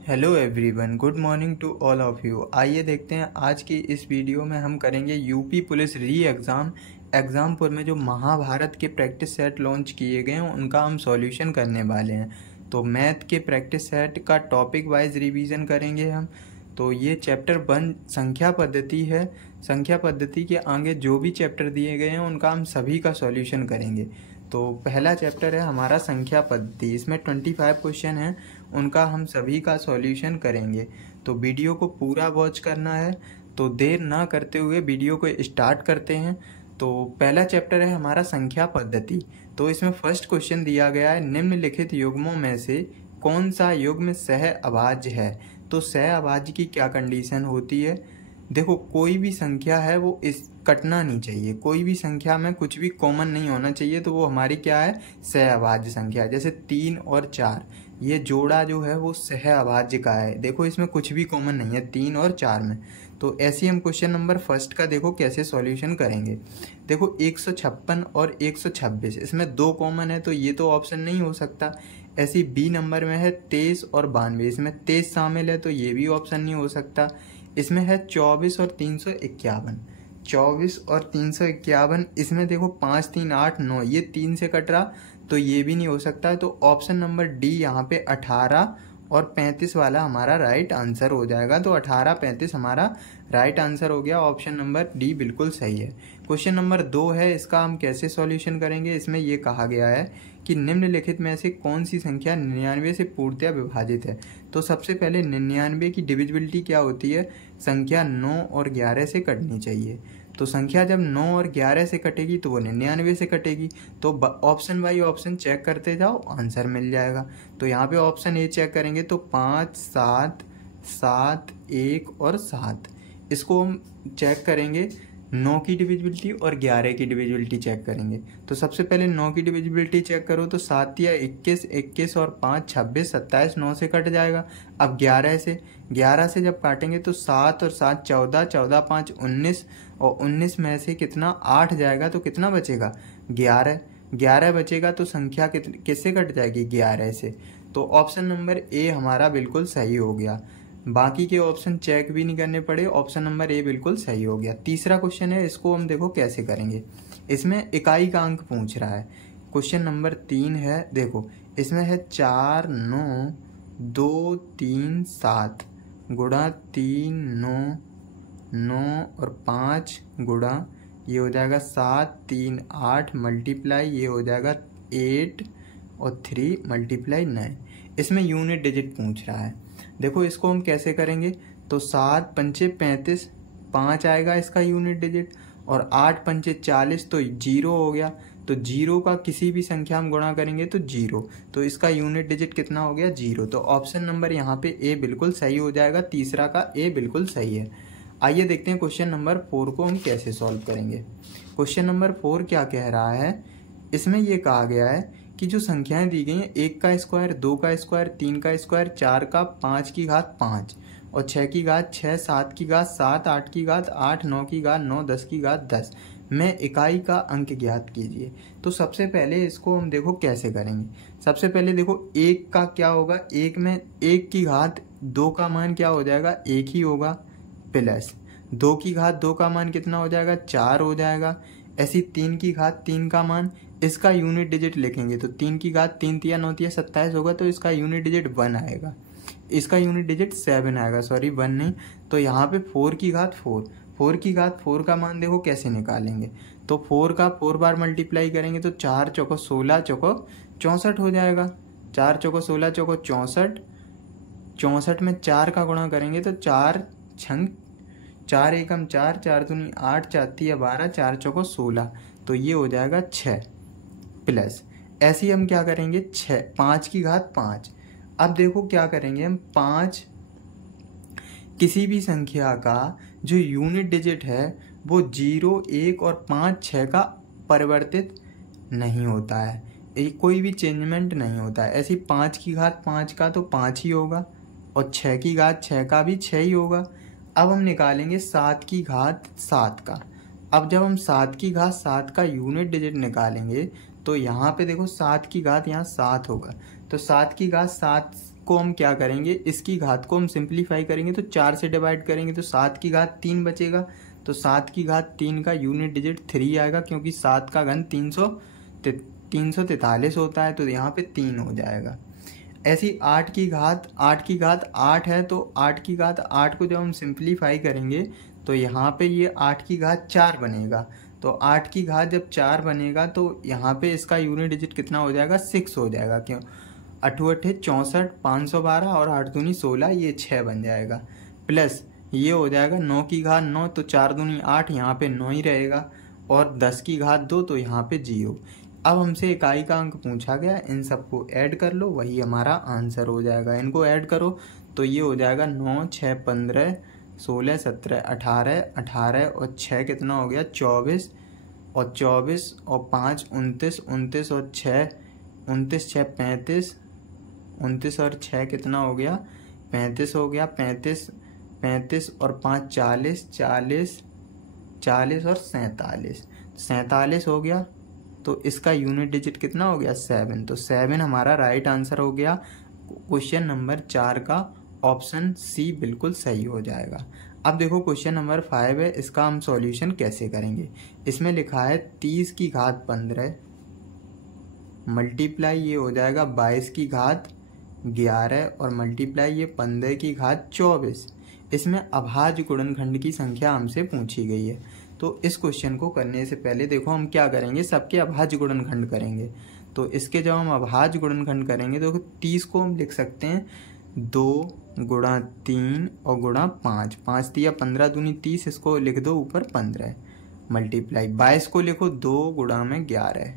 Hello everyone, good morning to all of you. आइए देखते हैं आज की इस वीडियो में हम करेंगे यूपी पुलिस री एग्ज़ामपुर में जो महाभारत के प्रैक्टिस सेट लॉन्च किए गए हैं उनका हम सॉल्यूशन करने वाले हैं। तो मैथ के प्रैक्टिस सेट का टॉपिक वाइज रिवीजन करेंगे हम। तो ये चैप्टर 1 संख्या पद्धति है। संख्या पद्धति के आगे जो भी चैप्टर दिए गए हैं उनका हम सभी का सॉल्यूशन करेंगे। तो पहला चैप्टर है हमारा संख्या पद्धति। इसमें 25 क्वेश्चन हैं, उनका हम सभी का सॉल्यूशन करेंगे। तो वीडियो को पूरा वॉच करना है। तो देर ना करते हुए वीडियो को स्टार्ट करते हैं। तो पहला चैप्टर है हमारा संख्या पद्धति। तो इसमें फर्स्ट क्वेश्चन दिया गया है, निम्नलिखित युग्मों में से कौन सा युग्म सह अभाज्य है। तो सह अभाज्य की क्या कंडीशन होती है? देखो, कोई भी संख्या है वो इस कटना नहीं चाहिए, कोई भी संख्या में कुछ भी कॉमन नहीं होना चाहिए, तो वो हमारी क्या है, सह अभाज्य संख्या। जैसे 3 और 4 ये जोड़ा जो है वो सह अभाज्य का है। देखो, इसमें कुछ भी कॉमन नहीं है 3 और 4 में। तो ऐसे हम क्वेश्चन नंबर फर्स्ट का देखो कैसे सॉल्यूशन करेंगे। देखो 156 और 126 इसमें 2 कॉमन है, तो ये तो ऑप्शन नहीं हो सकता। ऐसी बी नंबर में है 23 और 92, इसमें 23 शामिल है, तो ये भी ऑप्शन नहीं हो सकता। इसमें है 24 और 351, 24 और 351, इसमें देखो 5 3 8 9, ये 3 से कट रहा, तो ये भी नहीं हो सकता। तो ऑप्शन नंबर डी यहाँ पे 18 और 35 वाला हमारा राइट आंसर हो जाएगा। तो 18 35 हमारा राइट आंसर हो गया। ऑप्शन नंबर डी बिल्कुल सही है। क्वेश्चन नंबर 2 है, इसका हम कैसे सॉल्यूशन करेंगे। इसमें ये कहा गया है कि निम्नलिखित में से कौन सी संख्या 99 से पूर्णतया विभाजित है। तो सबसे पहले 99 की डिविजिबिलिटी क्या होती है, संख्या 9 और 11 से कटनी चाहिए। तो संख्या जब 9 और 11 से कटेगी तो वो 99 से कटेगी। तो ऑप्शन बाई ऑप्शन चेक करते जाओ, आंसर मिल जाएगा। तो यहाँ पे ऑप्शन ए चेक करेंगे तो 5 7 7 1 और 7, इसको हम चेक करेंगे। 9 की डिविजिबिलिटी और 11 की डिविजिबिलिटी चेक करेंगे। तो सबसे पहले 9 की डिविजिबिलिटी चेक करो तो 7 या 21, 21 और 5 26, 27, 9 से कट जाएगा। अब 11 से जब काटेंगे तो 7 और 7 14, 14 5 19, और 19 में से कितना 8 जाएगा, तो कितना बचेगा 11 बचेगा। तो संख्या किससे कट जाएगी, 11 से। तो ऑप्शन नंबर ए हमारा बिल्कुल सही हो गया। बाकी के ऑप्शन चेक भी नहीं करने पड़े, ऑप्शन नंबर ए बिल्कुल सही हो गया। तीसरा क्वेश्चन है, इसको हम देखो कैसे करेंगे। इसमें इकाई का अंक पूछ रहा है। क्वेश्चन नंबर 3 है, देखो इसमें है 4 9 2 3 7 गुणा 3 9 9 और 5 गुणा, ये हो जाएगा 7 3 8 मल्टीप्लाई, ये हो जाएगा 8 और 3 मल्टीप्लाई 9। इसमें यूनिट डिजिट पूछ रहा है। देखो इसको हम कैसे करेंगे। तो 7 पंचे 35, 5 आएगा इसका यूनिट डिजिट, और 8 पंचे 40, तो 0 हो गया। तो 0 का किसी भी संख्या हम गुणा करेंगे तो 0, तो इसका यूनिट डिजिट कितना हो गया, 0। तो ऑप्शन नंबर यहाँ पे ए बिल्कुल सही हो जाएगा। तीसरा का ए बिल्कुल सही है। आइए देखते हैं क्वेश्चन नंबर 4 को हम कैसे सॉल्व करेंगे। क्वेश्चन नंबर 4 क्या कह रहा है, इसमें ये कहा गया है कि जो संख्याएं दी गई हैं 1 का स्क्वायर, 2 का स्क्वायर, 3 का स्क्वायर, 4 का 5 की घात 5, और 6 की घात 6, 7 की घात 7, 8 की घात 8, 9 की घात 9, 10 की घात 10 में इकाई का अंक ज्ञात कीजिए। तो सबसे पहले इसको हम देखो कैसे करेंगे। सबसे पहले देखो 1 का क्या होगा, 1 में 1 की घात 2 का मान क्या हो जाएगा, 1 ही होगा, प्लस 2 की घात 2 का मान कितना हो जाएगा, 4 हो जाएगा। ऐसी 3 की घात 3 का मान, इसका यूनिट डिजिट लिखेंगे तो 3 की घात 3 तिया 9 तिया 27 होगा, तो इसका यूनिट डिजिट 1 आएगा। इसका यूनिट डिजिट 7 आएगा, सॉरी 1 नहीं। तो यहाँ पे 4 की घात 4 की घात 4 का मान देखो कैसे निकालेंगे। तो 4 का 4 बार मल्टीप्लाई करेंगे तो 4 चौको 16 चौको 64 हो जाएगा। 4 चौको 16 चौको 64, 64 में 4 का गुणा करेंगे तो 4 छंग 4 एकम 4, 4 दूनी 8, 4 तिया 12, 4 चौको 16, तो ये हो जाएगा 6, प्लस ऐसे ही हम क्या करेंगे 5 की घात 5। अब देखो क्या करेंगे हम, 5 किसी भी संख्या का जो यूनिट डिजिट है वो 0 1 और 5 6 का परिवर्तित नहीं होता है, कोई भी चेंजमेंट नहीं होता है। ऐसी 5 की घात 5 का तो 5 ही होगा, और 6 की घात 6 का भी 6 ही होगा। अब हम निकालेंगे 7 की घात 7 का। अब जब हम 7 की घात 7 का यूनिट डिजिट निकालेंगे तो यहाँ पे देखो 7 की घात यहाँ 7 होगा, तो 7 की घात 7 इसको हम क्या करेंगे, इसकी घात को हम सिंप्लीफाई करेंगे तो 4 से डिवाइड करेंगे तो 7 की घात 3 बचेगा। तो 7 की घात 3 का यूनिट डिजिट 3 आएगा, क्योंकि 7 का घन 343 होता है, तो यहाँ पे 3 हो जाएगा। ऐसी 8 की घात 8 है, तो 8 की घात 8 को जब हम सिंप्लीफाई करेंगे तो यहाँ पे ये 8 की घात 4 बनेगा। तो 8 की घात जब 4 बनेगा तो यहाँ पे इसका यूनिट डिजिट कितना हो जाएगा, 6 हो जाएगा। क्यों, 8 8 64, 512 और 8 दूनी 16, ये 6 बन जाएगा। प्लस ये हो जाएगा 9 की घात 9, तो 4 दूनी 8, यहाँ पे 9 ही रहेगा। और 10 की घात 2, तो यहाँ पे 0। अब हमसे इकाई का अंक पूछा गया, इन सबको ऐड कर लो, वही हमारा आंसर हो जाएगा। इनको ऐड करो तो ये हो जाएगा 9 6 15 16 17 18, 18 और 6 कितना हो गया, 24, और 24 और 5 29, 29 और 6 29, 6 35, 29 और 6 कितना हो गया, 35 हो गया। 35 और 5 40, 40 और 47 हो गया। तो इसका यूनिट डिजिट कितना हो गया, 7। तो 7 हमारा राइट आंसर हो गया। क्वेश्चन नंबर 4 का ऑप्शन सी बिल्कुल सही हो जाएगा। अब देखो क्वेश्चन नंबर 5 है, इसका हम सॉल्यूशन कैसे करेंगे। इसमें लिखा है 30 की घात 15 मल्टीप्लाई ये हो जाएगा 22 की घात 11 और मल्टीप्लाई ये 15 की घात 24। इसमें अभाज्य गुणनखंड की संख्या हमसे पूछी गई है। तो इस क्वेश्चन को करने से पहले देखो हम क्या करेंगे, सबके अभाज्य गुणनखंड करेंगे। तो इसके जब हम अभाज्य गुणनखंड करेंगे तो 30 को हम लिख सकते हैं 2 गुणा 3 और गुणा 5, 5 दिया 15 दूनी 30, इसको लिख दो ऊपर 15 मल्टीप्लाई 22 को लिखो 2 गुणा में 11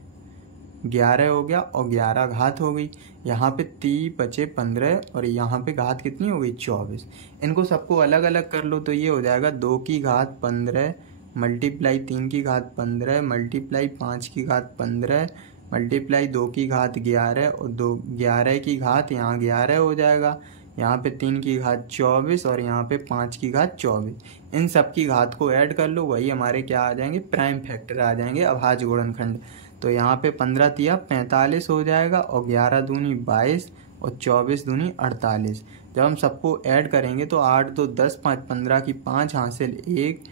हो गया और 11 घात हो गई। यहाँ पे 30 बचे 15 और यहाँ पे घात कितनी हो गई, 24। इनको सबको अलग अलग कर लो तो ये हो जाएगा 2 की घात 15 मल्टीप्लाई 3 की घात 15 मल्टीप्लाई 5 की घात 15 मल्टीप्लाई 2 की घात 11 और 11 की घात यहाँ 11 हो जाएगा। यहाँ पे 3 की घात 24 और यहाँ पे 5 की घात 24। इन सब की घात को ऐड कर लो, वही हमारे क्या आ जाएंगे, प्राइम फैक्टर आ जाएंगे अभाज्य गुणनखंड। तो यहाँ पे 15 तिया 45 हो जाएगा और 11 दूनी 22 और 24 दूनी 48। जब हम सबको ऐड करेंगे तो 8 2 10 5 15 की 5 हासिल 1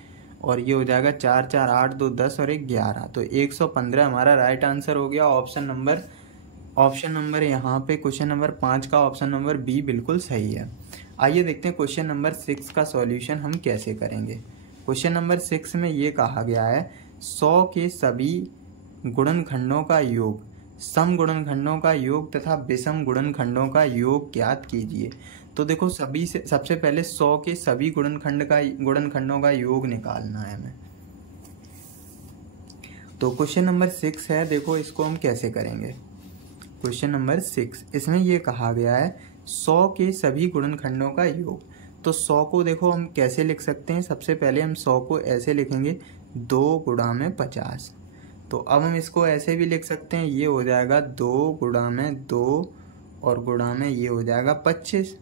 और ये हो जाएगा 4 4 8 2 10 और 1 11। तो 115 हमारा राइट आंसर हो गया। ऑप्शन नंबर यहाँ पे क्वेश्चन नंबर 5 का ऑप्शन नंबर बी बिल्कुल सही है। आइए देखते हैं क्वेश्चन नंबर 6 का सॉल्यूशन हम कैसे करेंगे। क्वेश्चन नंबर 6 में ये कहा गया है 100 के सभी गुणनखंडों का योग, सम गुणनखंडों का योग तथा विषम गुणनखंडों का योग ज्ञात कीजिए। तो देखो सबसे पहले 100 के सभी गुणनखंडों का योग निकालना है हमें। तो क्वेश्चन नंबर 6 है, देखो इसको हम कैसे करेंगे। क्वेश्चन नंबर 6 इसमें ये कहा गया है 100 के सभी गुणनखंडों का योग। तो 100 को देखो हम कैसे लिख सकते हैं, सबसे पहले हम 100 को ऐसे लिखेंगे 2 गुणा में 50। तो अब हम इसको ऐसे भी लिख सकते हैं, ये हो जाएगा 2 गुणा में 2 और गुणा में ये हो जाएगा 25,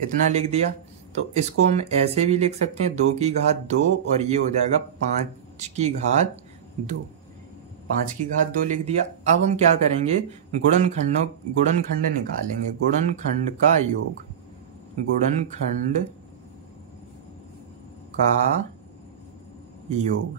इतना लिख दिया। तो इसको हम ऐसे भी लिख सकते हैं 2 की घात 2 और ये हो जाएगा 5 की घात 2, 5 की घात 2 लिख दिया। अब हम क्या करेंगे, गुणनखंड निकालेंगे, गुणनखंड का योग, गुणनखंड का योग।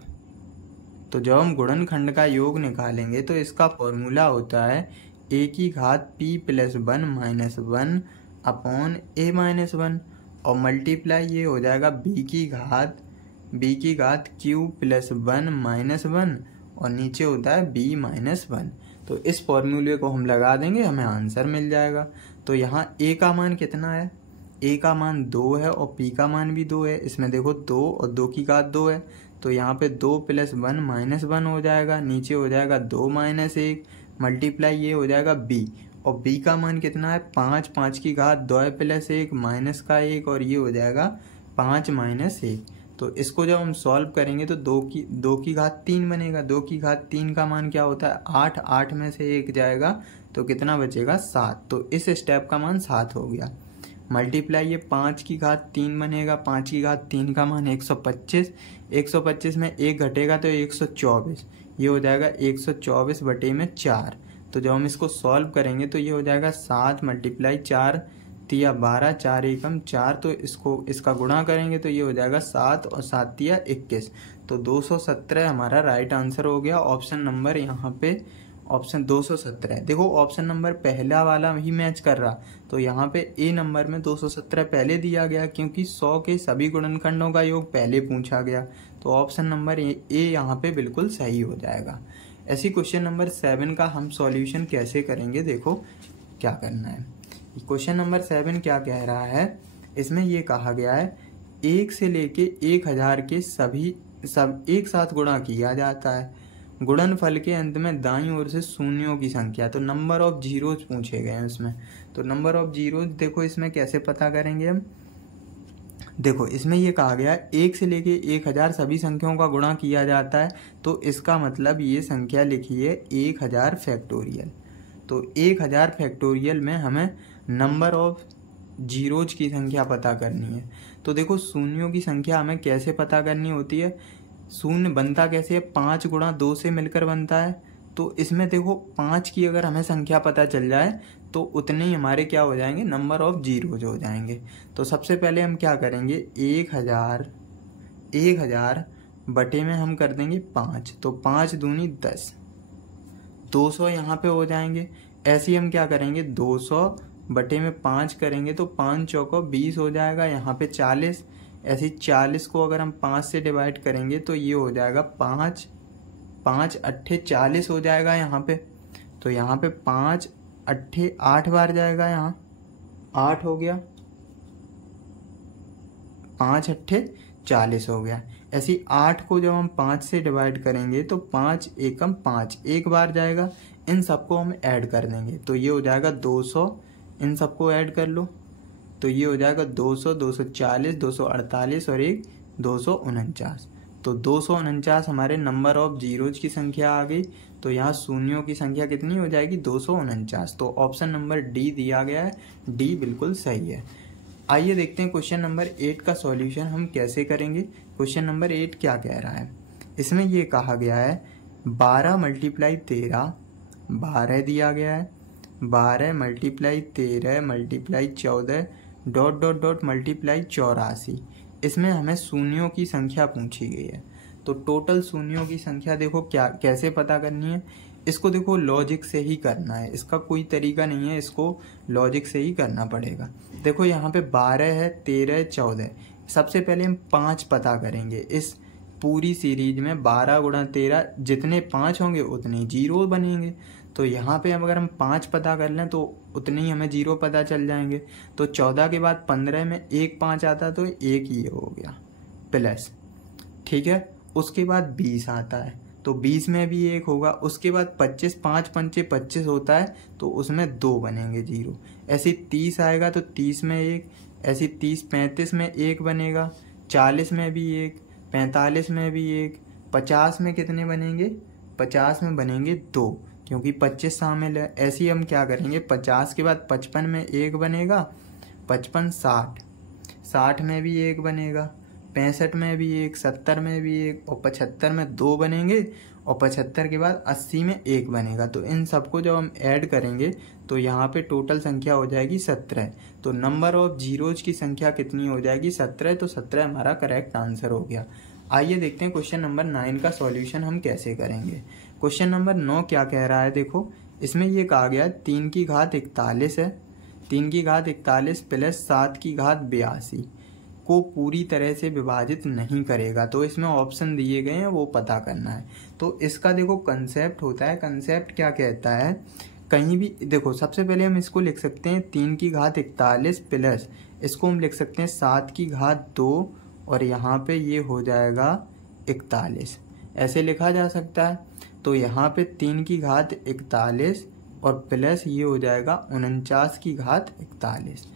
तो जब हम गुणनखंड का योग निकालेंगे तो इसका फॉर्मूला होता है a की घात p plus 1 minus 1 upon a minus 1 और मल्टीप्लाई ये हो जाएगा b की घात q प्लस 1 माइनस 1 और नीचे होता है b माइनस 1। तो इस फॉर्मूले को हम लगा देंगे, हमें आंसर मिल जाएगा। तो यहाँ a का मान कितना है, a का मान 2 है और p का मान भी 2 है। इसमें देखो 2 और 2 की घात 2 है, तो यहाँ पे 2 प्लस 1 माइनस 1 हो जाएगा, नीचे हो जाएगा 2 माइनस 1 मल्टीप्लाई ये हो जाएगा b और b का मान कितना है 5, 5 की घात 2 प्लस 1 माइनस का 1 और ये हो जाएगा 5 माइनस 1। तो इसको जब हम सॉल्व करेंगे तो 2 की घात 3 बनेगा। 2 की घात 3 का मान क्या होता है 8, 8 में से 1 जाएगा तो कितना बचेगा 7। तो इस स्टेप का मान 7 हो गया। मल्टीप्लाई ये 5 की घात 3 बनेगा, 5 की घात 3 का मान 125, 125 में 1 घटेगा तो 124, ये हो जाएगा 124 बटे में 4। तो जब हम इसको सॉल्व करेंगे तो ये हो जाएगा 7 मल्टीप्लाई 4 तिया 12, 4 एकम 4, तो इसका गुणा करेंगे तो ये हो जाएगा 7 और 7 तिया 21, तो 217 हमारा राइट आंसर हो गया। ऑप्शन नंबर यहाँ पे ऑप्शन 217। देखो ऑप्शन नंबर पहला वाला ही मैच कर रहा, तो यहाँ पे ए नंबर में 217 पहले दिया गया क्योंकि 100 के सभी गुणनखंडों का योग पहले पूछा गया, तो ऑप्शन नंबर ए यहाँ पे बिल्कुल सही हो जाएगा। ऐसी क्वेश्चन नंबर 7 का हम सॉल्यूशन कैसे करेंगे, देखो क्या करना है। क्वेश्चन नंबर 7 क्या कह रहा है, इसमें ये कहा गया है 1 से लेके 1000 के सब एक साथ गुणा किया जाता है। गुणनफल के अंत में दाईं ओर से शून्यों की संख्या, तो नंबर ऑफ जीरोज पूछे गए हैं इसमें। तो नंबर ऑफ जीरोज देखो इसमें कैसे पता करेंगे हम, देखो इसमें ये कहा गया है 1 से लेके 1000 सभी संख्याओं का गुणा किया जाता है, तो इसका मतलब ये संख्या लिखी है 1000 फैक्टोरियल। तो 1000 फैक्टोरियल में हमें नंबर ऑफ जीरोज की संख्या पता करनी है। तो देखो शून्यों की संख्या हमें कैसे पता करनी होती है, शून्य बनता कैसे है, 5 गुणा 2 से मिलकर बनता है। तो इसमें देखो 5 की अगर हमें संख्या पता चल जाए तो उतने ही हमारे क्या हो जाएंगे, नंबर ऑफ जीरोज हो जाएंगे। तो सबसे पहले हम क्या करेंगे, 1000 बटे में हम कर देंगे 5, तो 5 दूनी 10, 200 यहाँ पे हो जाएंगे। ऐसे ही हम क्या करेंगे, 200 बटे में 5 करेंगे तो 5 चौको 20 हो जाएगा, यहाँ पे 40। ऐसे 40 को अगर हम 5 से डिवाइड करेंगे तो ये हो जाएगा 5 अट्ठे 40 हो जाएगा यहाँ पे। तो यहाँ पे 5 अट्ठे 8 बार जाएगा, यहाँ 8 हो गया, 5 अट्ठे 40 हो गया। ऐसी 8 को जब हम 5 से डिवाइड करेंगे तो 5 एकम 5 एक बार जाएगा। इन सबको हम ऐड कर देंगे तो ये हो जाएगा 200, इन सबको ऐड कर लो तो ये हो जाएगा 200, 240, 248 और एक 249। तो 249 हमारे नंबर ऑफ जीरोज की संख्या आ गई। तो यहाँ शून्यों की संख्या कितनी हो जाएगी, 249। तो ऑप्शन नंबर डी दिया गया है, डी बिल्कुल सही है। आइए देखते हैं क्वेश्चन नंबर 8 का सॉल्यूशन हम कैसे करेंगे। क्वेश्चन नंबर 8 क्या कह रहा है, इसमें ये कहा गया है 12 मल्टीप्लाई 13, 12 दिया गया है, 12 multiply 13 multiply 14 dot dot dot multiply 84। इसमें हमें शून्यों की संख्या पूछी गई है। तो टोटल शून्यों की संख्या देखो क्या कैसे पता करनी है, इसको देखो लॉजिक से ही करना है, इसका कोई तरीका नहीं है, इसको लॉजिक से ही करना पड़ेगा। देखो यहाँ पे 12 है, 13, 14। सबसे पहले हम 5 पता करेंगे। इस पूरी सीरीज में 12 गुणा 13 जितने 5 होंगे उतने जीरो बनेंगे। तो यहाँ पे अगर हम 5 पता कर लें तो उतने ही हमें जीरो पता चल जाएंगे। तो 14 के बाद 15 में एक 5 आता तो एक ये हो गया प्लस, ठीक है। उसके बाद 20 आता है तो 20 में भी एक होगा। उसके बाद 25, 5 पंचे 25 होता है तो उसमें 2 बनेंगे जीरो। ऐसे 30 आएगा तो 30 में एक, ऐसे 30, 35 में एक बनेगा, 40 में भी एक, 45 में भी एक, 50 में कितने बनेंगे, 50 में बनेंगे 2 क्योंकि 25 शामिल है। ऐसे ही हम क्या करेंगे, 50 के बाद 55 में एक बनेगा, 55, 60, 60 में भी एक बनेगा, 65 में भी एक, 70 में भी एक और 75 में 2 बनेंगे और 75 के बाद 80 में एक बनेगा। तो इन सबको जब हम ऐड करेंगे तो यहाँ पे टोटल संख्या हो जाएगी 17। तो नंबर ऑफ जीरोज की संख्या कितनी हो जाएगी, 17। तो 17 हमारा करेक्ट आंसर हो गया। आइए देखते हैं क्वेश्चन नंबर 9 का सॉल्यूशन हम कैसे करेंगे। क्वेश्चन नंबर 9 क्या कह रहा है, देखो इसमें ये कहा गया 3 की घात 41 है, 3 की घात 41 प्लस 7 की घात 82 को पूरी तरह से विभाजित नहीं करेगा। तो इसमें ऑप्शन दिए गए हैं वो पता करना है। तो इसका देखो कंसेप्ट होता है, कंसेप्ट क्या कहता है, कहीं भी देखो सबसे पहले हम इसको लिख सकते हैं 3 की घात 41 प्लस इसको हम लिख सकते हैं 7 की घात 2 और यहाँ पे ये हो जाएगा 41, ऐसे लिखा जा सकता है। तो यहाँ पे 3 की घात 41 और प्लस ये हो जाएगा 49 की घात 41।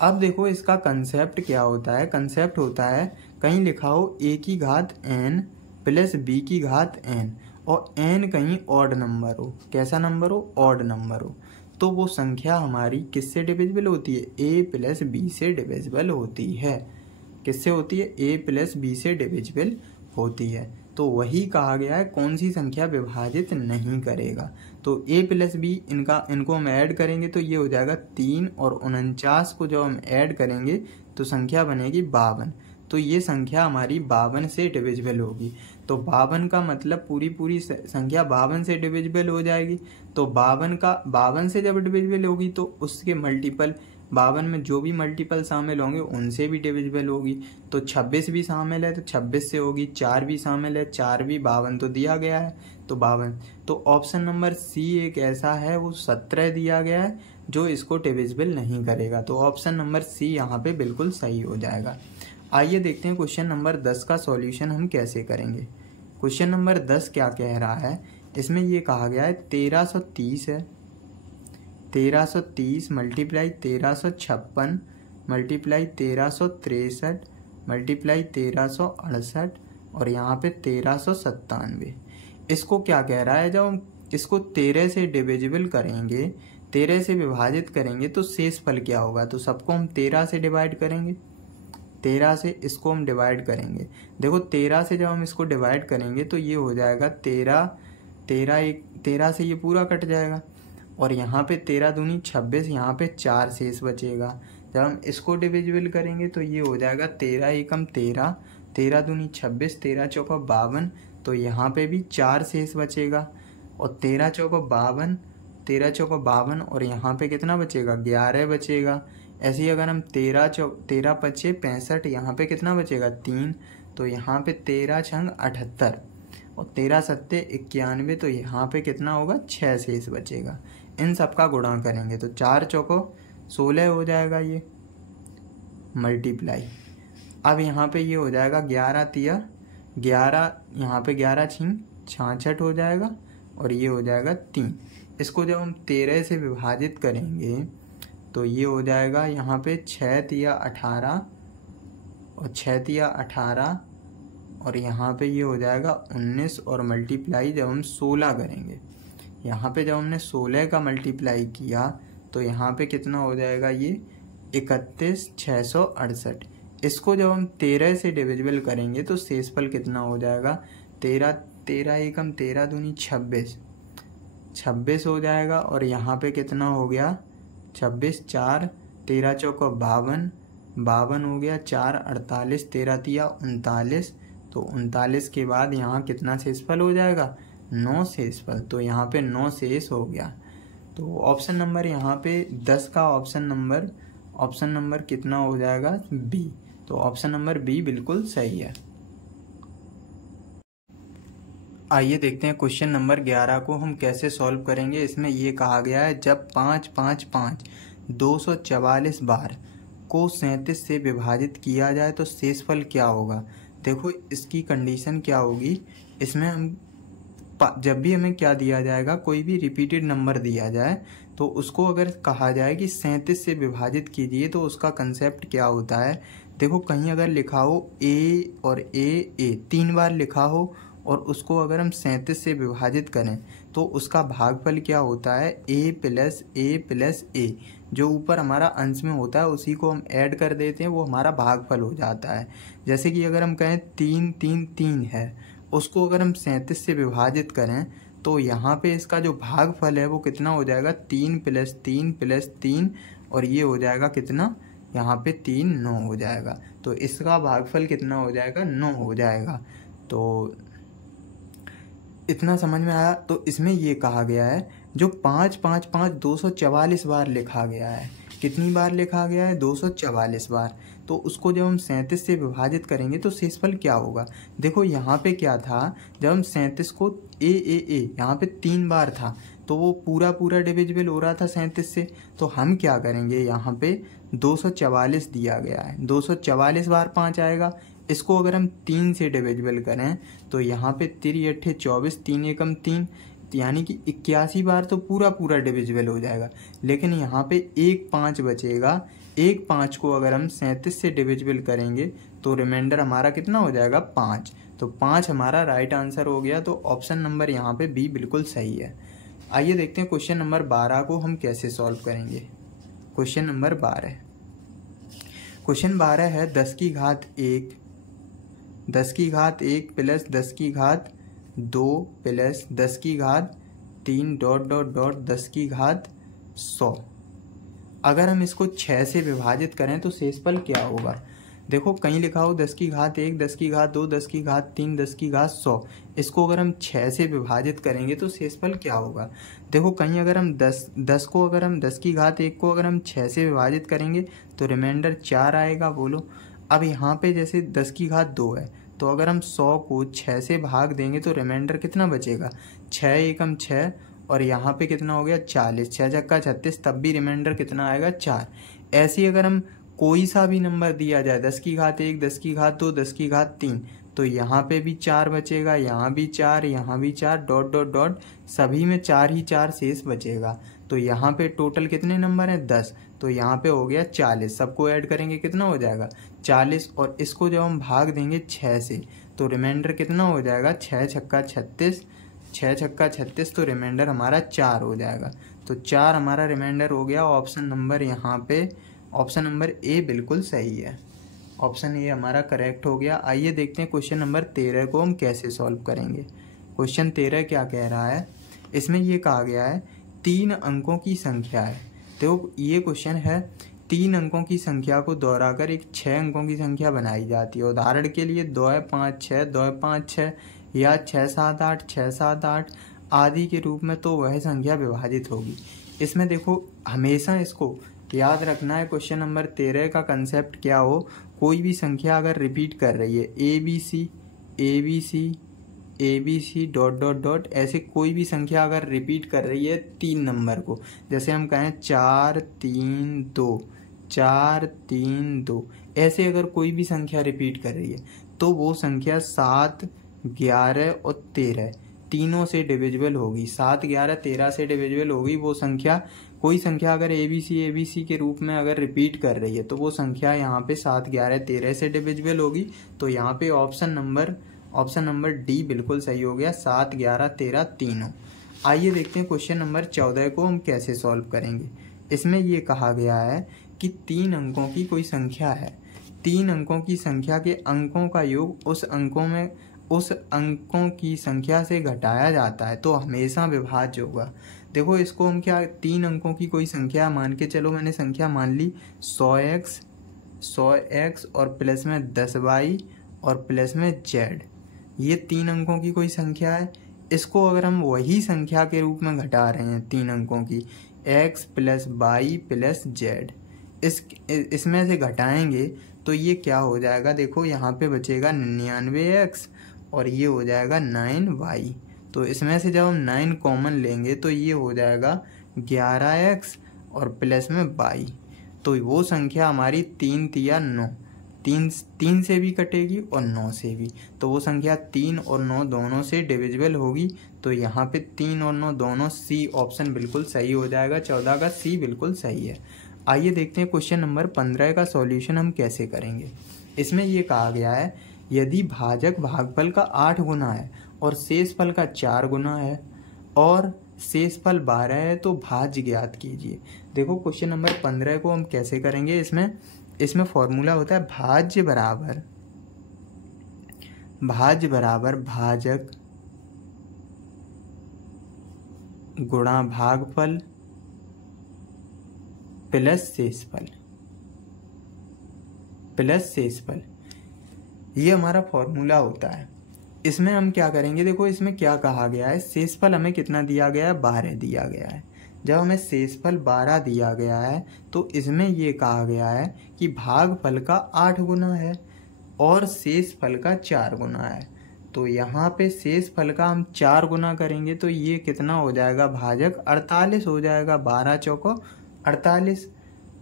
अब देखो इसका कंसेप्ट क्या होता है, कंसेप्ट होता है कहीं लिखा हो a की घात n प्लस b की घात n और n कहीं ऑड नंबर हो। कैसा नंबर हो, ऑड नंबर हो। तो वो संख्या हमारी किससे डिविजिबल होती है, a प्लस b से डिविजिबल होती है। किससे होती है, a प्लस b से डिविजिबल होती है। तो वही कहा गया है कौन सी संख्या विभाजित नहीं करेगा। तो a प्लस बी इनको हम ऐड करेंगे तो ये हो जाएगा 3 और 49 को जब हम ऐड करेंगे तो संख्या बनेगी 52। तो ये संख्या हमारी 52 से डिविजिबल होगी। तो 52 का मतलब पूरी संख्या 52 से डिविजिबल हो जाएगी। तो 52 से जब डिविजिबल होगी तो उसके मल्टीपल 52 में जो भी मल्टीपल शामिल होंगे उनसे भी डिविजिबल होगी। तो 26 भी शामिल है तो 26 से होगी, 4 भी शामिल है, 4 भी, 52 तो दिया गया है तो 52। तो ऑप्शन नंबर सी एक ऐसा है, वो 17 दिया गया है जो इसको डिविजिबल नहीं करेगा। तो ऑप्शन नंबर सी यहाँ पे बिल्कुल सही हो जाएगा। आइए देखते हैं क्वेश्चन नंबर 10 का सॉल्यूशन हम कैसे करेंगे। क्वेश्चन नंबर 10 क्या कह रहा है, इसमें ये कहा गया है 1330 है, 1330 मल्टीप्लाई 1356 मल्टीप्लाई 1363 मल्टीप्लाई 1368 और यहाँ पे 1397। इसको क्या कह रहा है, जब हम इसको 13 से डिविजिबल करेंगे, 13 से विभाजित करेंगे तो शेषफल क्या होगा। तो सबको हम 13 से डिवाइड करेंगे, 13 से इसको हम डिवाइड करेंगे। देखो 13 से जब हम इसको डिवाइड करेंगे तो ये हो जाएगा 13 से ये पूरा कट जाएगा और यहाँ पे 13 दूनी 26, यहाँ पे 4 शेष बचेगा। जब हम इसको डिविजिबल करेंगे तो ये हो जाएगा 13 एकम 13, 13 दूनी 26, 13 चौका 52, तो यहाँ पे भी 4 शेष बचेगा और 13 चौका 52, 13 चौका 52 और यहाँ पे कितना बचेगा, 11 बचेगा। ऐसे ही अगर हम 13 पचे 65, यहाँ पे कितना बचेगा 3, तो यहाँ पे 13 छंग 78 और 13 सत्ते 91, तो यहाँ पे कितना होगा 6 शेष बचेगा। इन सब का गुणा करेंगे तो 4 चौको 16 हो जाएगा ये मल्टीप्लाई। अब यहाँ पे ये हो जाएगा 11 तिया 11, यहाँ पे 11 छिंग 66 हो जाएगा और ये हो जाएगा 3। इसको जब हम 13 से विभाजित करेंगे तो ये हो जाएगा यहाँ पे 6 तिया 18 और 6 तिया 18 और यहाँ पे ये हो जाएगा 19 और मल्टीप्लाई जब हम 16 करेंगे, यहाँ पे जब हमने 16 का मल्टीप्लाई किया तो यहाँ पे कितना हो जाएगा ये 31,668। इसको जब हम 13 से डिविजिबल करेंगे तो शेषफल कितना हो जाएगा, 13 एकम 13 दूनी 26 हो जाएगा और यहाँ पे कितना हो गया 26, 4 13 चौका 52 हो गया, 4 48, 13 तिया 39, तो 39 के बाद यहाँ कितना शेषफल हो जाएगा 9 शेषफल, तो यहाँ पे 9 शेष हो गया। तो ऑप्शन नंबर यहाँ पे 10 का ऑप्शन नंबर कितना हो जाएगा बी। तो ऑप्शन नंबर बी बिल्कुल सही है। आइए देखते हैं क्वेश्चन नंबर 11 को हम कैसे सॉल्व करेंगे। इसमें ये कहा गया है जब 5 5 5 244 बार को 37 से विभाजित किया जाए तो शेषफल क्या होगा। देखो इसकी कंडीशन क्या होगी, इसमें हम जब भी हमें क्या दिया जाएगा, कोई भी रिपीटेड नंबर दिया जाए तो उसको अगर कहा जाए कि 37 से विभाजित कीजिए तो उसका कंसेप्ट क्या होता है। देखो कहीं अगर लिखा हो ए और ए 3 बार लिखा हो और उसको अगर हम 37 से विभाजित करें तो उसका भागफल क्या होता है, a प्लस ए। जो ऊपर हमारा अंश में होता है उसी को हम ऐड कर देते हैं, वो हमारा भागफल हो जाता है। जैसे कि अगर हम कहें 3 3 3 है, उसको अगर हम 37 से विभाजित करें तो यहाँ पे इसका जो भागफल है वो कितना हो जाएगा 3 प्लस 3 और ये हो जाएगा कितना, यहाँ पे 3 9 हो जाएगा। तो इसका भागफल कितना हो जाएगा 9 हो जाएगा। तो इतना समझ में आया। तो इसमें ये कहा गया है जो 5 5 5 244 बार लिखा गया है, कितनी बार लिखा गया है 244 बार। तो उसको जब हम 37 से विभाजित करेंगे तो शेषफल क्या होगा। देखो यहाँ पे क्या था, जब हम 37 को ए यहाँ पे 3 बार था तो वो पूरा डिविजिबल हो रहा था 37 से। तो हम क्या करेंगे, यहाँ पे 244 दिया गया है, 244 बार 5 आएगा। इसको अगर हम 3 से डिविजिबल करें तो यहाँ पे 3 8 24, 3 एकम 3, यानी कि 81 बार तो पूरा डिविजिबल हो जाएगा। लेकिन यहाँ पे 1 5 बचेगा, 1 5 को अगर हम 37 से डिविजिबल करेंगे तो रिमाइंडर हमारा कितना हो जाएगा 5। तो 5 हमारा राइट आंसर हो गया। तो ऑप्शन नंबर यहाँ पे बी बिल्कुल सही है। आइए देखते हैं क्वेश्चन नंबर 12 को हम कैसे सॉल्व करेंगे। क्वेश्चन नंबर 12 है 10 की घात 1 10 की घात 1 प्लस 10 की घात 2 प्लस 10 की घात 3 डॉट डॉट डॉट 10 की घात 100। अगर हम इसको 6 से विभाजित करें तो शेषफल क्या होगा? देखो कहीं लिखा हो 10 की घात 1, 10 की घात 2, 10 की घात 3, 10 की घात 100। इसको अगर हम 6 से विभाजित करेंगे तो शेषफल क्या होगा? देखो कहीं अगर हम 10 को अगर हम 10 की घात 1 को अगर हम 6 से विभाजित करेंगे तो रिमाइंडर 4 आएगा। बोलो अब यहाँ पे जैसे 10 की घात 2 है तो अगर हम 100 को 6 से भाग देंगे तो रिमाइंडर कितना बचेगा? 6 एकम 6 और यहाँ पे कितना हो गया 40, 6 छक्का 36, तब भी रिमाइंडर कितना आएगा 4। ऐसे ही अगर हम कोई सा भी नंबर दिया जाए 10 की घात 1, 10 की घात 2, 10 की घात 3 तो यहाँ पे भी 4 बचेगा, यहाँ भी 4, यहाँ भी 4 डॉट डॉट डॉट सभी में 4 ही 4 शेष बचेगा। तो यहाँ पे टोटल कितने नंबर हैं 10, तो यहाँ पे हो गया 40। सबको ऐड करेंगे कितना हो जाएगा 40 और इसको जब हम भाग देंगे 6 से तो रिमाइंडर कितना हो जाएगा 6 छक्का 36, 6 छक्का 36 तो रिमाइंडर हमारा 4 हो जाएगा। तो 4 हमारा रिमाइंडर हो गया। ऑप्शन नंबर यहाँ पे ऑप्शन नंबर ए बिल्कुल सही है। ऑप्शन ए हमारा करेक्ट हो गया। आइए देखते हैं क्वेश्चन नंबर 13 को हम कैसे सॉल्व करेंगे। क्वेश्चन 13 क्या कह रहा है? इसमें ये कहा गया है 3 अंकों की संख्या है। तो ये क्वेश्चन है 3 अंकों की संख्या को दोहराकर एक 6 अंकों की संख्या बनाई जाती है। उदाहरण के लिए 2 5 6, 2 5 6 या 6 7 8, 6 7 8 आदि के रूप में तो वह संख्या विभाजित होगी। इसमें देखो हमेशा इसको याद रखना है। क्वेश्चन नंबर 13 का कंसेप्ट क्या हो, कोई भी संख्या अगर रिपीट कर रही है A B C dot dot dot ऐसे कोई भी संख्या अगर रिपीट कर रही है 3 नंबर को, जैसे हम कहें 4 3 2, 4 3 2 ऐसे अगर कोई भी संख्या रिपीट कर रही है तो वो संख्या 7 11 और 13 तीनों से डिविजिबल होगी। 7 11 13 से डिविजिबल होगी वो संख्या। कोई संख्या अगर ए बी सी के रूप में अगर रिपीट कर रही है तो वो संख्या यहाँ पे 7 11 13 से डिविजिबल होगी। तो यहाँ पे ऑप्शन नंबर डी बिल्कुल सही हो गया, 7 11 13 तीनों। आइए देखते हैं क्वेश्चन नंबर 14 को हम कैसे सॉल्व करेंगे। इसमें ये कहा गया है कि 3 अंकों की कोई संख्या है। 3 अंकों की संख्या के अंकों का योग उस अंकों की संख्या से घटाया जाता है तो हमेशा विभाज्य होगा। देखो इसको हम क्या 3 अंकों की कोई संख्या मान के चलो, मैंने संख्या मान ली 100x और प्लस में 10y और प्लस में z। ये 3 अंकों की कोई संख्या है। इसको अगर हम वही संख्या के रूप में घटा रहे हैं 3 अंकों की x plus y plus z, इसमें से घटाएंगे तो ये क्या हो जाएगा? देखो यहाँ पे बचेगा 99x और ये हो जाएगा 9y। तो इसमें से जब हम 9 कॉमन लेंगे तो ये हो जाएगा 11x और प्लस में y। तो वो संख्या हमारी 3 तिया 9, 3 से भी कटेगी और 9 से भी। तो वो संख्या 3 और 9 दोनों से डिविजिबल होगी। तो यहाँ पे 3 और 9 दोनों, सी ऑप्शन बिल्कुल सही हो जाएगा। 14 का सी बिल्कुल सही है। आइए देखते हैं क्वेश्चन नंबर 15 का सॉल्यूशन हम कैसे करेंगे। इसमें ये कहा गया है यदि भाजक भागफल का 8 गुना है और शेषफल का 4 गुना है और शेषफल 12 है तो भाज्य ज्ञात कीजिए। देखो क्वेश्चन नंबर 15 को हम कैसे करेंगे। इसमें फॉर्मूला होता है भाज्य बराबर भाजक गुणा भागफल प्लस शेषफल। ये हमारा फॉर्मूला होता है। इसमें हम क्या करेंगे, देखो इसमें क्या कहा गया है, शेषफल हमें कितना दिया गया है 12 दिया गया है। जब हमें शेषफल 12 दिया गया है तो इसमें ये कहा गया है कि भागफल का 8 गुना है और शेषफल का 4 गुना है। तो यहाँ पे शेषफल का हम 4 गुना करेंगे तो ये कितना हो जाएगा, भाजक 48 हो जाएगा। 12 चौको 48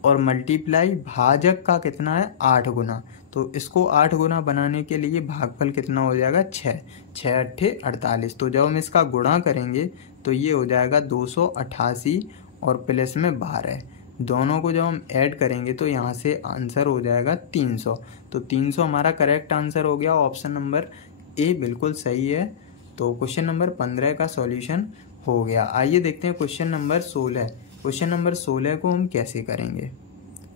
और मल्टीप्लाई भाजक का कितना है 8 गुना। तो इसको 8 गुना बनाने के लिए भागफल कितना हो जाएगा 6, 6 अट्ठे 48। तो जब हम इसका गुणा करेंगे तो ये हो जाएगा 288 और प्लस में 12। दोनों को जब हम ऐड करेंगे तो यहाँ से आंसर हो जाएगा 300। तो 300 हमारा करेक्ट आंसर हो गया। ऑप्शन नंबर ए बिल्कुल सही है। तो क्वेश्चन नंबर 15 का सॉल्यूशन हो गया। आइए देखते हैं क्वेश्चन नंबर 16। क्वेश्चन नंबर 16 को हम कैसे करेंगे।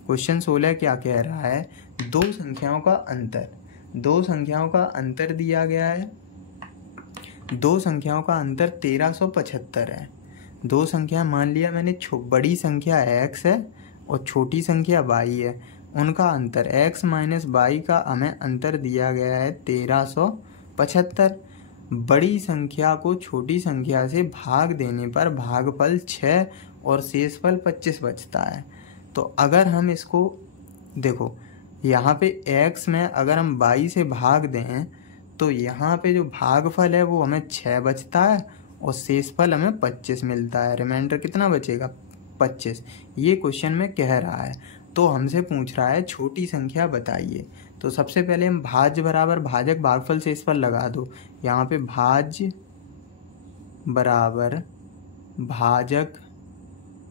क्वेश्चन 16 क्या कह रहा है, 2 संख्याओं का अंतर दो संख्याओं का अंतर दिया गया है, दो संख्याओं का अंतर 1375 है। दो संख्या मान लिया मैंने, बड़ी संख्या x है और छोटी संख्या y है, उनका अंतर x माइनस y का हमें अंतर दिया गया है 1375। बड़ी संख्या को छोटी संख्या से भाग देने पर भागफल 6 और शेषफल 25 बचता है। तो अगर हम इसको देखो, यहाँ पे x में अगर हम y से भाग दें तो यहाँ पे जो भागफल है वो हमें 6 बचता है और शेषफल हमें 25 मिलता है। रिमाइंडर कितना बचेगा? 25। ये क्वेश्चन में कह रहा है। तो हमसे पूछ रहा है छोटी संख्या बताइए। तो सबसे पहले हम भाज्य बराबर भाजक भागफल शेषफल लगा दो। यहाँ पे भाज्य बराबर भाजक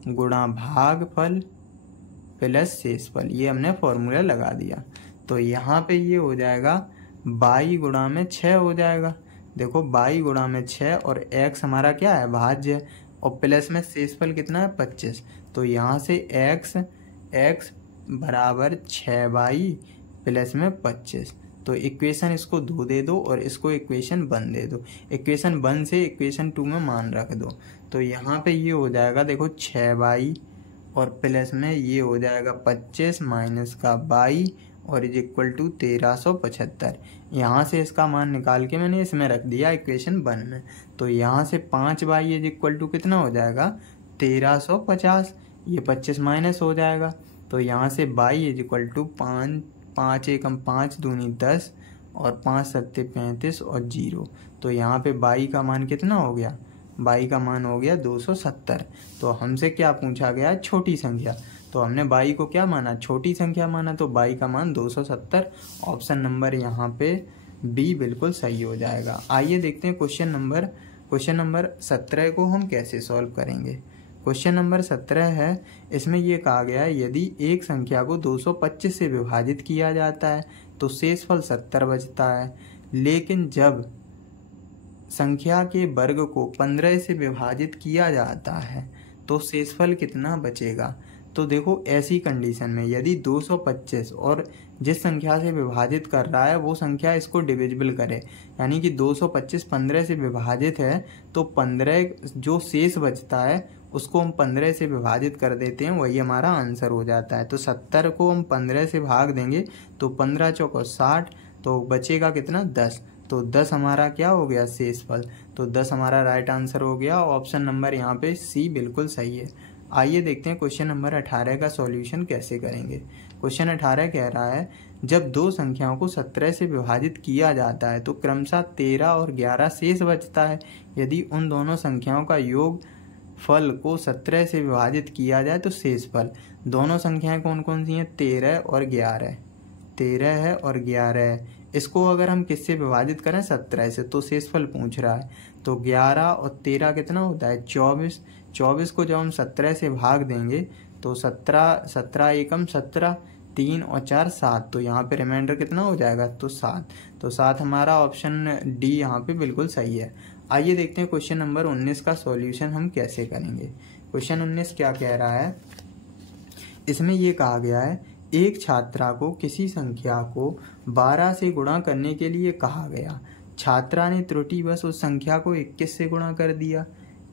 गुणा भागफल प्लस शेषफल, ये हमने फॉर्मूला लगा दिया। तो यहाँ पे ये हो जाएगा बाई गुणा में 6 हो जाएगा। देखो बाई गुणा में 6 और x हमारा क्या है? भाज्य है, और प्लस में शेषफल कितना है? 25। तो यहाँ से x बराबर 6y प्लस में 25। तो इक्वेशन इसको 2 दे दो और इसको इक्वेशन 1 दे दो। इक्वेशन 1 से इक्वेशन 2 में मान रख दो। तो यहाँ पे ये हो जाएगा, देखो 6y और प्लस में ये हो जाएगा 25 माइनस का y और इज इक्वल टू 1375। यहाँ से इसका मान निकाल के मैंने इसमें रख दिया इक्वेशन 1 में। तो यहाँ से 5y इज इक्वल टू कितना हो जाएगा? 1350। ये 25 माइनस हो जाएगा। तो यहाँ से y इज इक्वल टू 5 एकम 5 दूनी 10 और 5 सत्ते 35 और 0। तो यहाँ पे y का मान कितना हो गया? y का मान हो गया 270। तो हमसे क्या पूछा गया? छोटी संख्या। तो हमने y को क्या माना? छोटी संख्या माना। तो y का मान 270। ऑप्शन नंबर यहाँ पे बी बिल्कुल सही हो जाएगा। आइए देखते हैं क्वेश्चन नंबर 17 को हम कैसे सॉल्व करेंगे। क्वेश्चन नंबर 17 है, इसमें ये कहा गया है यदि एक संख्या को 225 से विभाजित किया जाता है तो शेषफल 70 बचता है, लेकिन जब संख्या के वर्ग को 15 से विभाजित किया जाता है तो शेषफल कितना बचेगा। तो देखो ऐसी कंडीशन में यदि 225 और जिस संख्या से विभाजित कर रहा है वो संख्या इसको डिविजिबल करे, यानी कि 225 15 से विभाजित है तो 15 जो शेष बचता है उसको हम 15 से विभाजित कर देते हैं, वही हमारा आंसर हो जाता है। तो 70 को हम 15 से भाग देंगे तो 15 चौको 60, तो बचेगा कितना? 10। तो 10 हमारा क्या हो गया? शेषफल। तो 10 हमारा राइट आंसर हो गया। ऑप्शन नंबर यहाँ पे सी बिल्कुल सही है। आइए देखते हैं क्वेश्चन नंबर 18 का सॉल्यूशन कैसे करेंगे। क्वेश्चन 18 कह रहा है जब दो संख्याओं को 17 से विभाजित किया जाता है तो क्रमशः 13 और 11 शेष बचता है। यदि उन दोनों संख्याओं का योग फल को 17 से विभाजित किया जाए तो शेषफल। दोनों संख्याएं कौन कौन सी हैं? 13 और 11। 13 है और 11 है। इसको अगर हम किससे विभाजित करें? 17 से, तो शेषफल पूछ रहा है। तो 11 और 13 कितना होता है? 24। 24 को जब हम 17 से भाग देंगे तो 17 एकम 17, 3 और 4 7। तो यहाँ पे रिमाइंडर कितना हो जाएगा? तो 7। तो 7 हमारा ऑप्शन डी यहाँ पे बिल्कुल सही है। आइए देखते हैं क्वेश्चन नंबर 19 का सॉल्यूशन हम कैसे करेंगे। क्वेश्चन 19 क्या कह रहा है? इसमें ये कहा गया है एक छात्रा को किसी संख्या को 12 से गुणा करने के लिए कहा गया। छात्रा ने त्रुटिवश उस संख्या को 21 से गुणा कर दिया।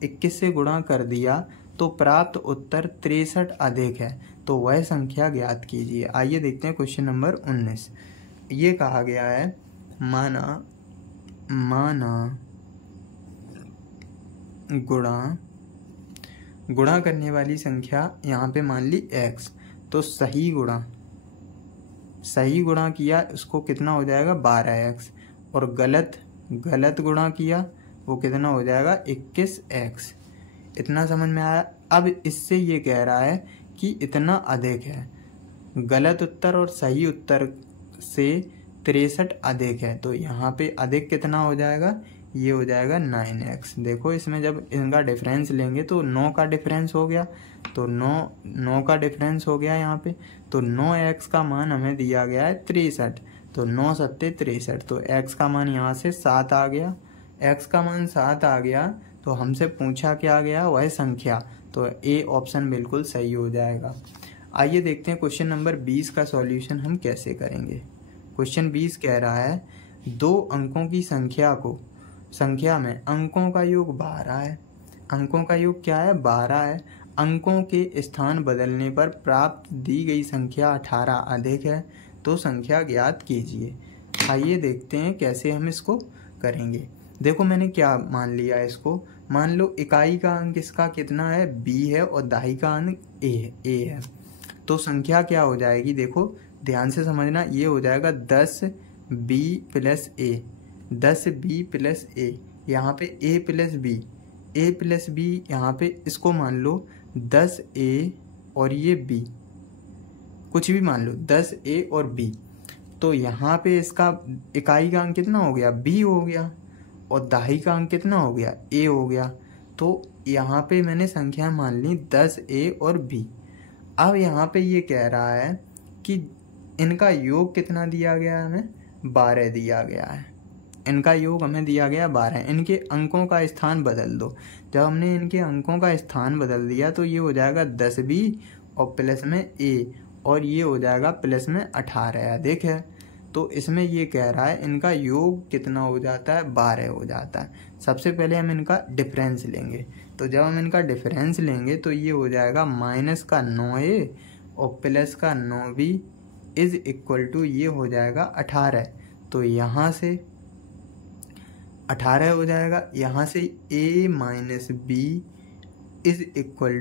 21 से गुणा कर दिया तो प्राप्त उत्तर 63 अधिक है, तो वह संख्या ज्ञात कीजिए। आइए देखते हैं क्वेश्चन नंबर 19। ये कहा गया है माना गुणा करने वाली संख्या यहाँ पे मान ली x, तो सही गुणा किया उसको कितना हो जाएगा? 12x, और गलत गुणा किया वो कितना हो जाएगा? 21x। इतना समझ में आया? अब इससे ये कह रहा है कि इतना अधिक है, गलत उत्तर और सही उत्तर से 63 अधिक है। तो यहाँ पे अधिक कितना हो जाएगा? ये हो जाएगा 9x। देखो इसमें जब इनका डिफरेंस लेंगे तो 9 का डिफरेंस हो गया, तो 9 का डिफरेंस हो गया यहाँ पे। तो 9x का मान हमें दिया गया है 63, तो 9 सत्ते 63। तो x का मान यहाँ से 7 आ गया। x का मान 7 आ गया तो हमसे पूछा क्या गया? वह संख्या। तो ए ऑप्शन बिल्कुल सही हो जाएगा। आइए देखते हैं क्वेश्चन नंबर 20 का सॉल्यूशन हम कैसे करेंगे। क्वेश्चन 20 कह रहा है 2 अंकों की संख्या में अंकों का योग 12 है। अंकों का योग क्या है? 12 है। अंकों के स्थान बदलने पर प्राप्त दी गई संख्या 18 अधिक है, तो संख्या ज्ञात कीजिए। आइए देखते हैं कैसे हम इसको करेंगे। देखो मैंने क्या मान लिया इसको, मान लो इकाई का अंक इसका कितना है? b है और दहाई का अंक a है। तो संख्या क्या हो जाएगी? देखो ध्यान से समझना, ये हो जाएगा 10b + a, 10b + a, यहाँ पे a प्लस b, यहाँ पे इसको मान लो 10a और ये b, कुछ भी मान लो 10a और b। तो यहाँ पे इसका इकाई का अंक कितना हो गया? b हो गया, और दहाई का अंक कितना हो गया? a हो गया। तो यहाँ पे मैंने संख्या मान ली 10a और b। अब यहाँ पे ये कह रहा है कि इनका योग कितना दिया गया है? हमें 12 दिया गया है। इनका योग हमें दिया गया 12। इनके अंकों का स्थान बदल दो। जब हमने इनके अंकों का स्थान बदल दिया तो ये हो जाएगा 10b और प्लस में a, और ये हो जाएगा प्लस में 18 अधिक है। तो इसमें ये कह रहा है इनका योग कितना हो जाता है? 12 हो जाता है। सबसे पहले हम इनका डिफरेंस लेंगे। तो जब हम इनका डिफरेंस लेंगे तो ये हो जाएगा -9a और प्लस का 9b इज इक्वल टू ये हो जाएगा 18। तो यहाँ से 18 हो जाएगा। यहाँ से a - b is equal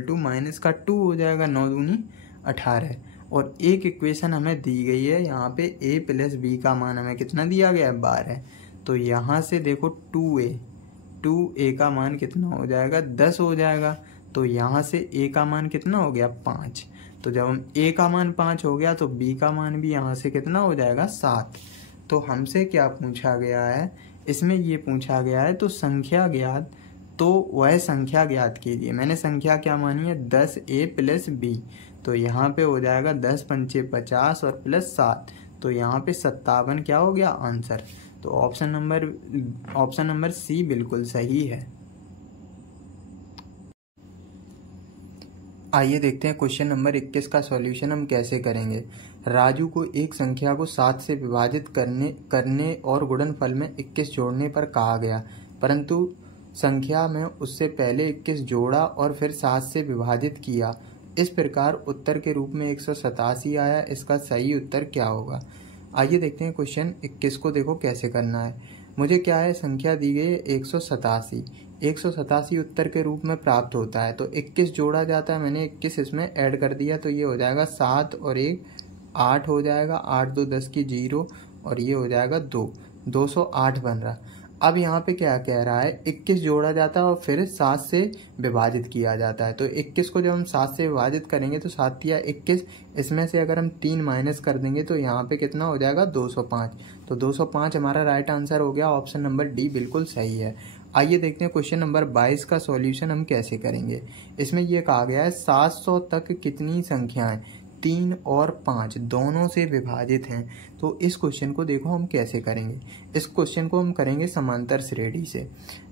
to minus का 2 हो जाएगा, 9 दूनी 18। और एक इक्वेशन हमें दी गई है, यहाँ पे a + b का मान हमें कितना दिया गया है? 12। तो यहाँ से देखो 2a का मान कितना हो जाएगा? 10 हो जाएगा। तो यहाँ से a का मान कितना हो गया? 5। तो जब हम a का मान 5 हो गया तो b का मान भी यहाँ से कितना हो जाएगा? 7। तो हमसे क्या पूछा गया है? इसमें ये पूछा गया है तो संख्या ज्ञात, तो वह संख्या ज्ञात कीजिए। मैंने संख्या क्या मानी है? 10a + b। तो यहाँ पे हो जाएगा 10 × 5 = 50 और प्लस 7, तो यहाँ पे 57 क्या हो गया? आंसर। तो ऑप्शन नंबर सी बिल्कुल सही है। आइए देखते हैं क्वेश्चन नंबर 21 का सॉल्यूशन हम कैसे करेंगे। राजू को एक संख्या को 7 से विभाजित करने और गुणनफल में 21 जोड़ने पर कहा गया, परंतु संख्या में उससे पहले 21 जोड़ा और फिर 7 से विभाजित किया। इस प्रकार उत्तर के रूप में 187 आया। इसका सही उत्तर क्या होगा? आइए देखते हैं क्वेश्चन 21 को। देखो कैसे करना है। मुझे क्या है? संख्या दी गई है 187। 187 उत्तर के रूप में प्राप्त होता है, तो 21 जोड़ा जाता है। मैंने 21 इसमें ऐड कर दिया, तो ये हो जाएगा 7 और 1 8 हो जाएगा। 8 2 10 की 0 और ये हो जाएगा 2, 208 बन रहा। अब यहाँ पे क्या कह रहा है? 21 जोड़ा जाता है और फिर 7 से विभाजित किया जाता है। तो 21 को जब हम 7 से विभाजित करेंगे तो 7 या 21, इसमें से अगर हम 3 माइनस कर देंगे तो यहाँ पे कितना हो जाएगा? 205। तो 205 हमारा राइट आंसर हो गया। ऑप्शन नंबर डी बिल्कुल सही है। आइए देखते हैं क्वेश्चन नंबर 22 का सॉल्यूशन हम कैसे करेंगे। इसमें यह कहा गया है 700 तक कितनी संख्याएं 3 और 5 दोनों से विभाजित हैं। तो इस क्वेश्चन को देखो हम कैसे करेंगे। इस क्वेश्चन को हम करेंगे समांतर श्रेणी से।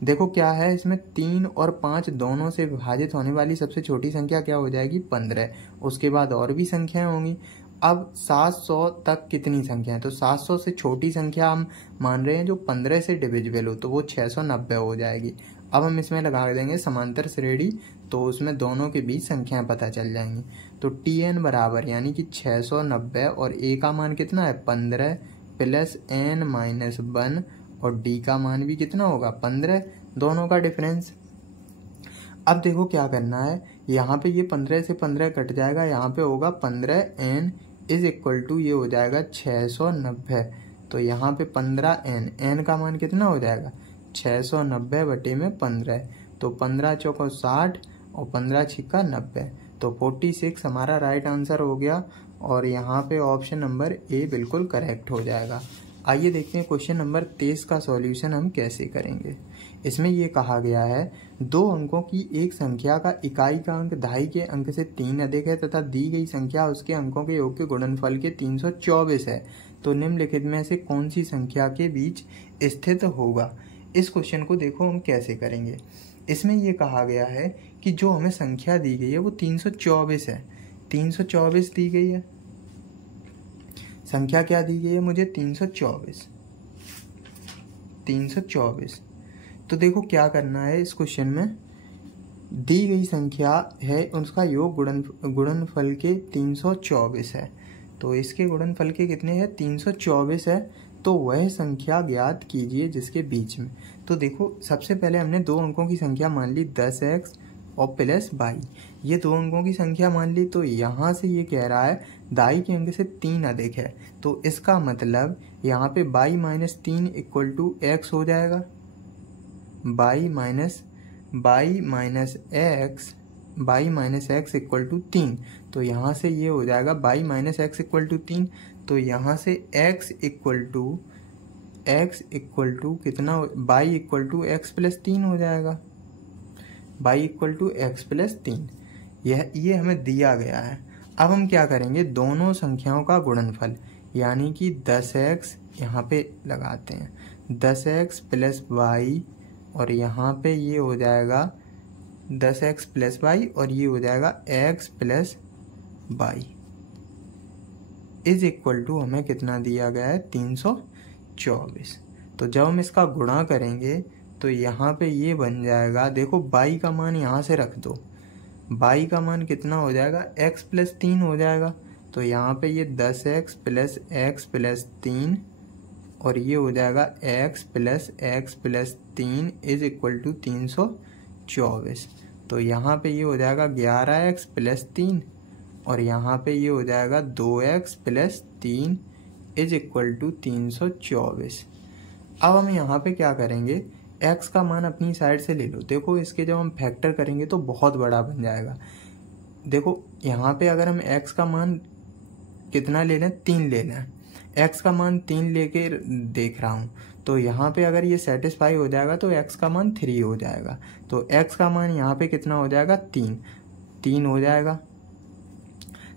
देखो क्या है इसमें, 3 और 5 दोनों से विभाजित होने वाली सबसे छोटी संख्या क्या हो जाएगी? 15। उसके बाद और भी संख्याएं होंगी। अब 700 तक कितनी संख्या है? तो 700 से छोटी संख्या हम मान रहे हैं जो 15 से डिविजिबल हो, तो वो 690 हो जाएगी। अब हम इसमें लगा देंगे समांतर श्रेणी, तो उसमें दोनों के बीच संख्याएं पता चल जाएंगी। तो tn बराबर यानी कि 690 और a का मान कितना है? 15 प्लस n माइनस 1 और d का मान भी कितना होगा? 15, दोनों का डिफरेंस। अब देखो क्या करना है, यहाँ पे ये 15 से 15 कट जाएगा, यहाँ पे होगा 15n इज इक्वल टू ये हो जाएगा 690। तो यहाँ पे 15n, n का मान कितना हो जाएगा? 690 बटे में 15, तो 15 चौको 60 और 15 छिक्का 90, तो 46 हमारा राइट आंसर हो गया। और यहाँ पे ऑप्शन नंबर ए बिल्कुल करेक्ट हो जाएगा। आइए देखते हैं क्वेश्चन नंबर 23 का सॉल्यूशन हम कैसे करेंगे। इसमें ये कहा गया है 2 अंकों की एक संख्या का इकाई का अंक दहाई के अंक से 3 अधिक है तथा दी गई संख्या उसके अंकों के योग के गुणनफल के 324 है, तो निम्नलिखित में से कौन सी संख्या के बीच स्थित होगा। इस क्वेश्चन को देखो हम कैसे करेंगे। इसमें ये कहा गया है कि जो हमें संख्या दी गई है वो 324 है। 324 दी गई है, संख्या क्या दी गई है मुझे 324। तो देखो क्या करना है इस क्वेश्चन में, दी गई संख्या है उसका योग गुणनफल के 324 है। तो इसके गुणनफल के कितने हैं 324 है। तो वह संख्या ज्ञात कीजिए जिसके बीच में। तो देखो सबसे पहले हमने 2 अंकों की संख्या मान ली 10x और प्लस y, ये 2 अंकों की संख्या मान ली। तो यहाँ से ये कह रहा है दाई के अंक से 3 अधिक है, तो इसका मतलब यहाँ पे y minus 3 equal to x हो जाएगा। y minus x equal to 3। तो यहाँ से ये हो जाएगा y minus x equal to 3। तो यहाँ से x इक्वल टू कितना, y equal to x plus 3 हो जाएगा। y equal to x plus 3 ये हमें दिया गया है। अब हम क्या करेंगे, दोनों संख्याओं का गुणनफल यानी कि 10x यहाँ पे लगाते हैं, 10x प्लस y और यहाँ पे ये हो जाएगा 10x प्लस y और ये हो जाएगा x plus y is equal to हमें कितना दिया गया है 324। तो जब हम इसका गुणा करेंगे तो यहाँ पे ये बन जाएगा, देखो y का मान यहाँ से रख दो, y का मान कितना हो जाएगा x प्लस 3 हो जाएगा। तो यहाँ पे ये 10x प्लस x प्लस 3 और ये हो जाएगा x plus 3 is equal to 324। तो यहाँ पे ये हो जाएगा 11x प्लस 3 और यहाँ पे ये हो जाएगा 2x plus 3 is equal to 324। अब हम यहाँ पे क्या करेंगे, x का मान अपनी साइड से ले लो। देखो इसके जब हम फैक्टर करेंगे तो बहुत बड़ा बन जाएगा। देखो यहाँ पे अगर हम x का मान कितना ले लें, 3 ले लें, x का मान 3 लेके देख रहा हूँ। तो यहाँ पे अगर ये सेटिस्फाई हो जाएगा तो x का मान 3 हो जाएगा। तो x का मान यहाँ पे कितना हो जाएगा 3 हो जाएगा।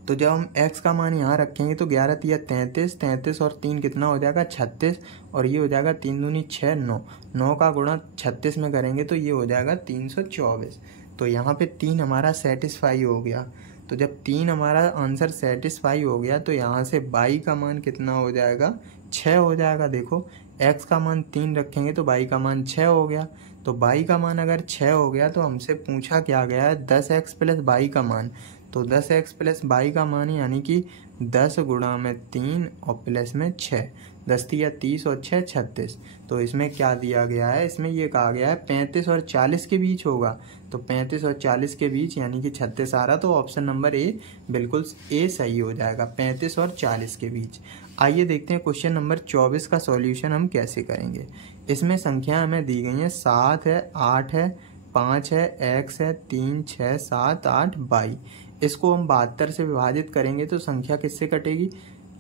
तो जब हम x का मान यहाँ रखेंगे तो 11 तिया 33 और 3 कितना हो जाएगा 36 और ये हो जाएगा 3 दूनी 6 9 का गुणा 36 में करेंगे तो ये हो जाएगा 324। तो यहाँ पे 3 हमारा सेटिस्फाई हो गया। तो जब 3 हमारा आंसर सेटिस्फाई हो गया तो यहाँ से y का मान कितना हो जाएगा 6 हो जाएगा। देखो x का मान 3 रखेंगे तो y का मान 6 हो गया। तो y का मान अगर 6 हो गया तो हमसे पूछा क्या गया है 10x प्लस y का मान। तो 10x प्लस y का मान यानी कि 10 गुणा में 3 और प्लस में 6, 10 तिया 30 और 6 36। तो इसमें क्या दिया गया है, इसमें ये कहा गया है 35 और 40 के बीच होगा। तो 35 और 40 के बीच यानी कि 36 आ रहा। तो ऑप्शन नंबर ए बिल्कुल ए सही हो जाएगा, 35 और 40 के बीच। आइए देखते हैं क्वेश्चन नंबर 24 का सॉल्यूशन हम कैसे करेंगे। इसमें संख्या हमें दी गई है 7 है, 8 है, 5 है, x है, 3 6 7 8 y। इसको हम 72 से विभाजित करेंगे तो संख्या किससे कटेगी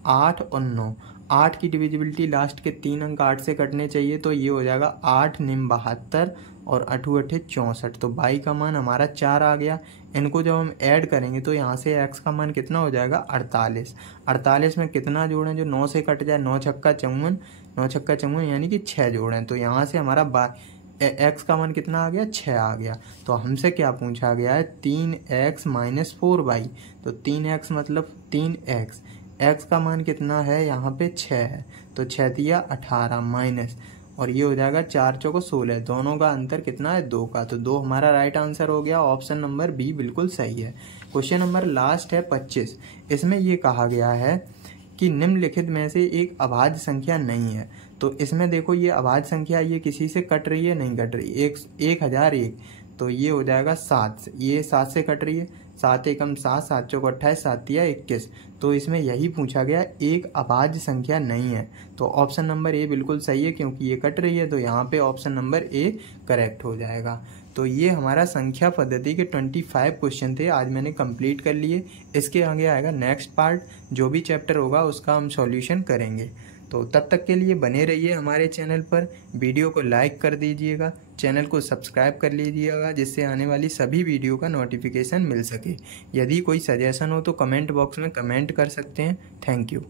8 और 9। 8 की डिविजिबिलिटी लास्ट के 3 अंक 8 से कटने चाहिए। तो ये हो जाएगा 8 निम 72 और 8 8 64। तो y का मान हमारा 4 आ गया। इनको जब हम ऐड करेंगे तो यहाँ से x का मान कितना हो जाएगा 48। 48 में कितना जोड़ें जो 9 से कट जाए, 9 छक्का 54, 9 छक्का 54 यानी कि 6 जोड़ें। तो यहाँ से हमारा x का मान कितना आ गया 6 आ गया। तो हमसे क्या पूछा गया है 3x माइनस 4y। तो 3x मतलब 3x, x का मान कितना है यहाँ पे 6 है। तो 6 तिया 18 माइनस और ये हो जाएगा 4 चौको 16। दोनों का अंतर कितना है 2 का। तो 2 हमारा राइट आंसर हो गया। ऑप्शन नंबर बी बिल्कुल सही है। क्वेश्चन नंबर लास्ट है 25। इसमें ये कहा गया है कि निम्नलिखित में से एक अभाज्य संख्या नहीं है। तो इसमें देखो ये अभाज्य संख्या ये किसी से कट रही है, नहीं कट रही, 1001। तो ये हो जाएगा 7 से, ये 7 से कट रही है, 7 एकम 7, 7 चौक 28, 7 तिया 21। तो इसमें यही पूछा गया एक अभाज्य संख्या नहीं है। तो ऑप्शन नंबर ए बिल्कुल सही है क्योंकि ये कट रही है। तो यहाँ पे ऑप्शन नंबर ए करेक्ट हो जाएगा। तो ये हमारा संख्या पद्धति के 25 क्वेश्चन थे, आज मैंने कंप्लीट कर लिए। इसके आगे आएगा नेक्स्ट पार्ट, जो भी चैप्टर होगा उसका हम सॉल्यूशन करेंगे। तो तब तक के लिए बने रहिए हमारे चैनल पर। वीडियो को लाइक कर दीजिएगा, चैनल को सब्सक्राइब कर लीजिएगा जिससे आने वाली सभी वीडियो का नोटिफिकेशन मिल सके। यदि कोई सजेशन हो तो कमेंट बॉक्स में कमेंट कर सकते हैं। Thank you.